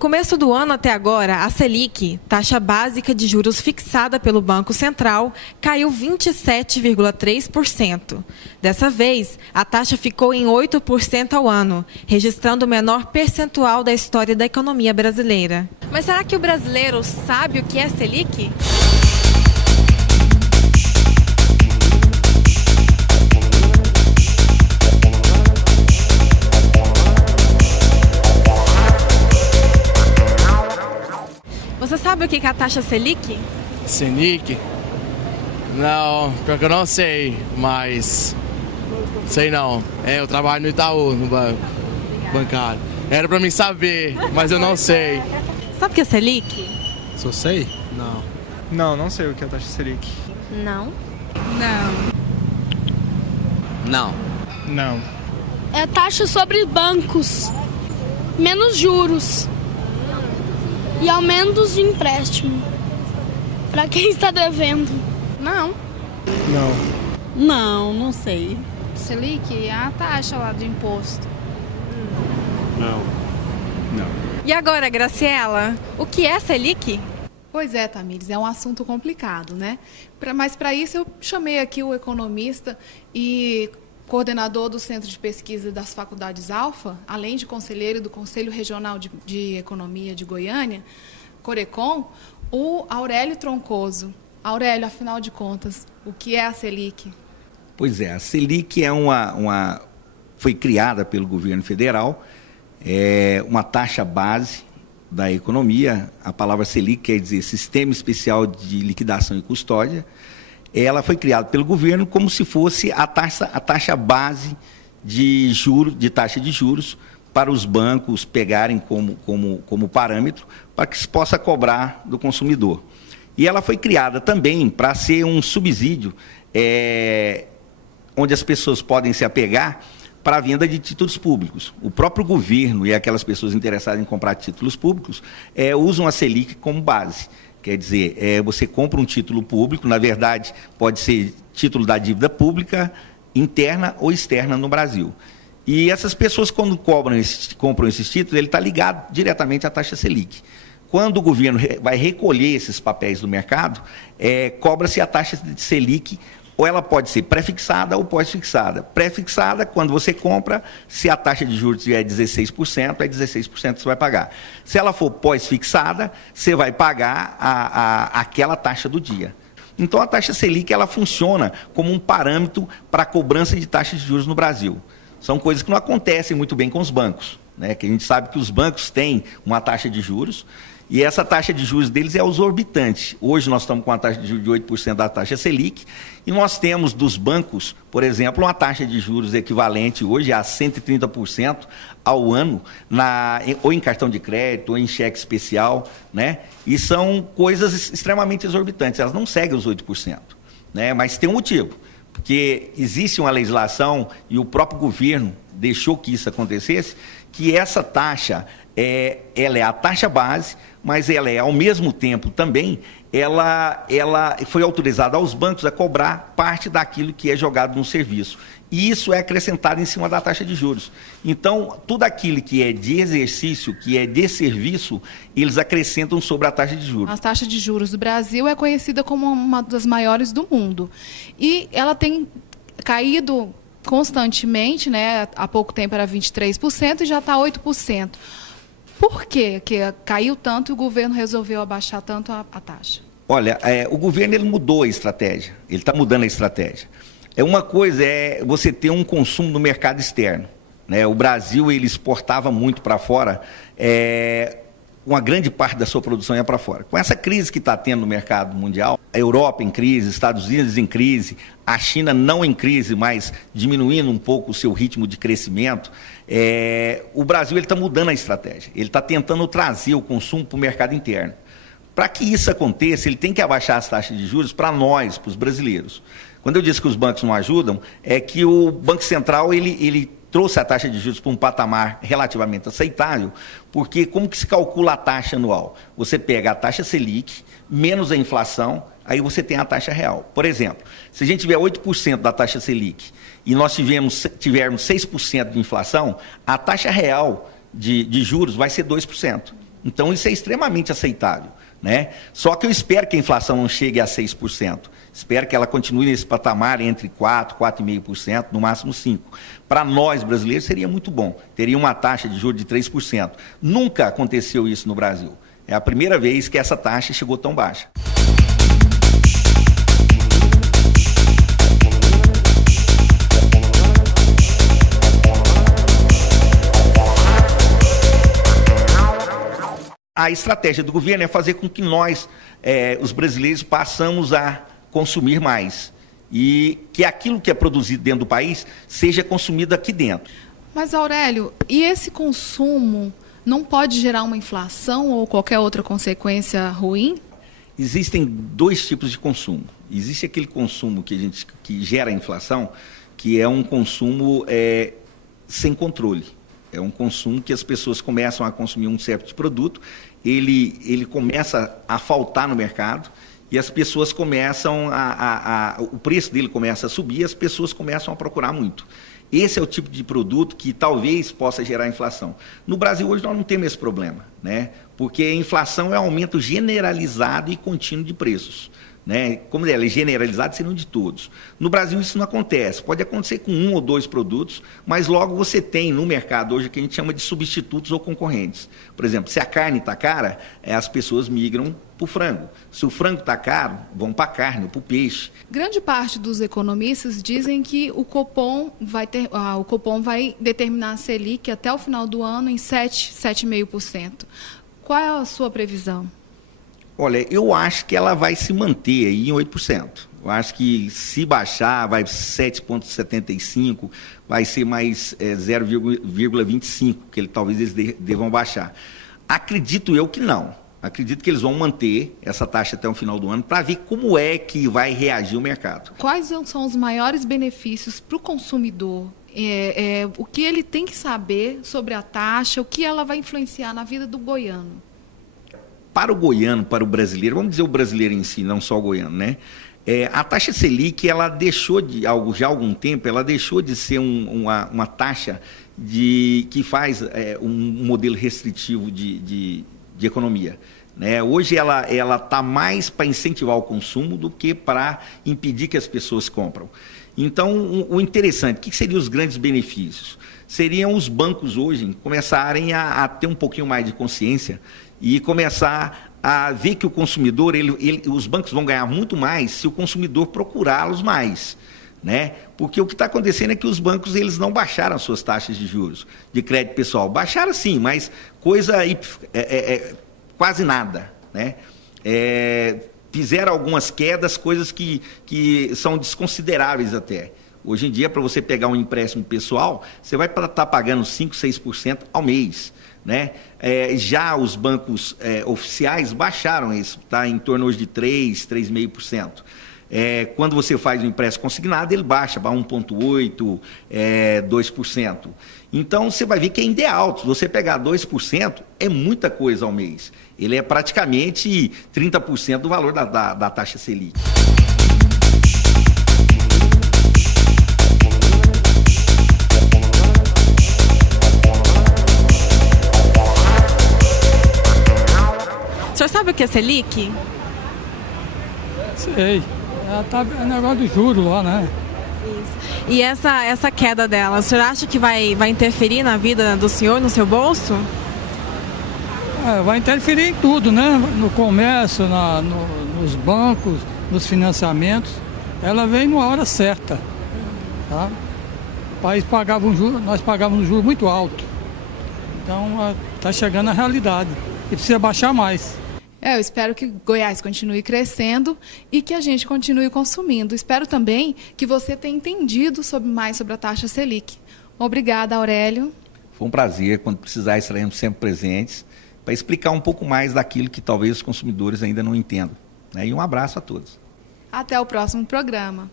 começo do ano até agora, a Selic, taxa básica de juros fixada pelo Banco Central, caiu 27,3%. Dessa vez, a taxa ficou em 8% ao ano, registrando o menor percentual da história da economia brasileira. Mas será que o brasileiro sabe o que é Selic? Você sabe o que é a taxa Selic? Selic? Não, pior que eu não sei, mas... Sei não. Eu trabalho no Itaú, no banco bancário. Era pra mim saber, mas eu não sei. Sabe o que é Selic? Se eu sei? Não. Não sei o que é a taxa Selic. Não. Não. É taxa sobre bancos, menos juros e aumentos de empréstimo para quem está devendo. Não. Não sei. Selic é a taxa lá do imposto. Não. E agora, Graciela, o que é Selic? Pois é, Tamires, é um assunto complicado, né? Mas para isso eu chamei aqui o economista e coordenador do Centro de Pesquisa das Faculdades Alfa, além de conselheiro do Conselho Regional de Economia de Goiânia, Corecon, o Aurélio Troncoso. Aurélio, afinal de contas, o que é a Selic? Pois é, a Selic foi criada pelo governo federal, é uma taxa base da economia. A palavra Selic quer dizer Sistema Especial de Liquidação e Custódia. Ela foi criada pelo governo como se fosse a taxa base de juros, de taxa de juros, para os bancos pegarem como parâmetro para que se possa cobrar do consumidor. E ela foi criada também para ser um subsídio onde as pessoas podem se apegar para a venda de títulos públicos. O próprio governo e aquelas pessoas interessadas em comprar títulos públicos usam a Selic como base. Quer dizer, você compra um título público, na verdade, pode ser título da dívida pública, interna ou externa no Brasil. E essas pessoas, quando compram esses títulos, ele está ligado diretamente à taxa Selic. Quando o governo vai recolher esses papéis do mercado, cobra-se a taxa de Selic, ou ela pode ser pré-fixada ou pós-fixada. Pré-fixada, quando você compra, se a taxa de juros é 16%, 16% você vai pagar. Se ela for pós-fixada, você vai pagar aquela taxa do dia. Então, a taxa Selic ela funciona como um parâmetro para a cobrança de taxas de juros no Brasil. São coisas que não acontecem muito bem com os bancos, né? Que a gente sabe que os bancos têm uma taxa de juros, e essa taxa de juros deles é exorbitante. Hoje nós estamos com uma taxa de juros de 8% da taxa Selic, e nós temos dos bancos, por exemplo, uma taxa de juros equivalente hoje a 130% ao ano, ou em cartão de crédito, ou em cheque especial, né? E são coisas extremamente exorbitantes, elas não seguem os 8%, né? Mas tem um motivo, porque existe uma legislação, e o próprio governo deixou que isso acontecesse, que essa taxa ela é a taxa base, mas ela ao mesmo tempo também, ela foi autorizada aos bancos a cobrar parte daquilo que é jogado no serviço. E isso é acrescentado em cima da taxa de juros. Então, tudo aquilo que é de exercício, que é de serviço, eles acrescentam sobre a taxa de juros. A taxa de juros do Brasil é conhecida como uma das maiores do mundo. E ela tem caído constantemente, né? Há pouco tempo era 23% e já está 8%. Por quê que caiu tanto e o governo resolveu abaixar tanto a taxa? Olha, o governo ele mudou a estratégia, ele está mudando a estratégia. Uma coisa é você ter um consumo no mercado externo, né? O Brasil ele exportava muito para fora, uma grande parte da sua produção ia para fora. Com essa crise que está tendo no mercado mundial, a Europa em crise, Estados Unidos em crise, a China não em crise, mas diminuindo um pouco o seu ritmo de crescimento, o Brasil está mudando a estratégia. Ele está tentando trazer o consumo para o mercado interno. Para que isso aconteça, ele tem que abaixar as taxas de juros para nós, para os brasileiros. Quando eu disse que os bancos não ajudam, é que o Banco Central ele trouxe a taxa de juros para um patamar relativamente aceitável, porque como que se calcula a taxa anual? Você pega a taxa Selic, menos a inflação, aí você tem a taxa real. Por exemplo, se a gente tiver 8% da taxa Selic e nós tivermos 6% de inflação, a taxa real de juros vai ser 2%. Então, isso é extremamente aceitável, né? Só que eu espero que a inflação não chegue a 6%. Espero que ela continue nesse patamar entre 4%, 4,5%, no máximo 5%. Para nós, brasileiros, seria muito bom. Teria uma taxa de juros de 3%. Nunca aconteceu isso no Brasil. É a primeira vez que essa taxa chegou tão baixa. A estratégia do governo é fazer com que nós, os brasileiros, passamos a consumir mais e que aquilo que é produzido dentro do país seja consumido aqui dentro. Mas, Aurélio, e esse consumo não pode gerar uma inflação ou qualquer outra consequência ruim? Existem dois tipos de consumo. Existe aquele consumo que gera inflação, que é um consumo sem controle. É um consumo que as pessoas começam a consumir um certo produto, ele começa a faltar no mercado e as pessoas começam o preço dele começa a subir e as pessoas começam a procurar muito. Esse é o tipo de produto que talvez possa gerar inflação. No Brasil hoje nós não temos esse problema, né? Porque a inflação é um aumento generalizado e contínuo de preços. Né? Como ela é generalizada, sendo de todos. No Brasil isso não acontece. Pode acontecer com 1 ou 2 produtos, mas logo você tem no mercado hoje o que a gente chama de substitutos ou concorrentes. Por exemplo, se a carne está cara, as pessoas migram para o frango. Se o frango está caro, vão para a carne ou para o peixe. Grande parte dos economistas dizem que o Copom vai determinar a Selic até o final do ano em 7,5%. Qual é a sua previsão? Olha, eu acho que ela vai se manter aí em 8%. Eu acho que se baixar, vai 7,75%, vai ser mais 0,25%, que talvez eles devam baixar. Acredito eu que não. Acredito que eles vão manter essa taxa até o final do ano para ver como é que vai reagir o mercado. Quais são os maiores benefícios para o consumidor? O que ele tem que saber sobre a taxa, o que ela vai influenciar na vida do goiano? Para o goiano, para o brasileiro, vamos dizer o brasileiro em si, não só o goiano, né? A taxa Selic, ela deixou já há algum tempo, ela deixou de ser uma taxa que faz um modelo restritivo de economia. Né? Hoje ela está mais para incentivar o consumo do que para impedir que as pessoas compram. Então, o interessante, o que seriam os grandes benefícios? Seriam os bancos hoje começarem a ter um pouquinho mais de consciência e começar a ver que o consumidor, os bancos vão ganhar muito mais se o consumidor procurá-los mais. Né? Porque o que está acontecendo é que os bancos eles não baixaram as suas taxas de juros de crédito pessoal. Baixaram sim, mas quase nada. Né? Fizeram algumas quedas, coisas que são desconsideráveis até. Hoje em dia, para você pegar um empréstimo pessoal, você vai estar pagando 5%, 6% ao mês. Né? Já os bancos oficiais baixaram isso, está em torno hoje de 3,5%. Quando você faz um empréstimo consignado, ele baixa para 1,8%, 2%. Então, você vai ver que ainda é alto. Se você pegar 2%, é muita coisa ao mês. Ele é praticamente 30% do valor da taxa Selic. O senhor sabe o que é Selic? Sei. É negócio do juro lá, né? Isso. E essa queda dela, o senhor acha que vai interferir na vida do senhor, no seu bolso? Vai interferir em tudo, né? No comércio, nos bancos, nos financiamentos. Ela veio numa hora certa. Tá? O país pagava nós pagávamos um juro muito alto. Então, está chegando a realidade. E precisa baixar mais. Eu espero que Goiás continue crescendo e que a gente continue consumindo. Espero também que você tenha entendido mais sobre a taxa Selic. Obrigada, Aurélio. Foi um prazer. Quando precisar, estaremos sempre presentes para explicar um pouco mais daquilo que talvez os consumidores ainda não entendam. E um abraço a todos. Até o próximo programa.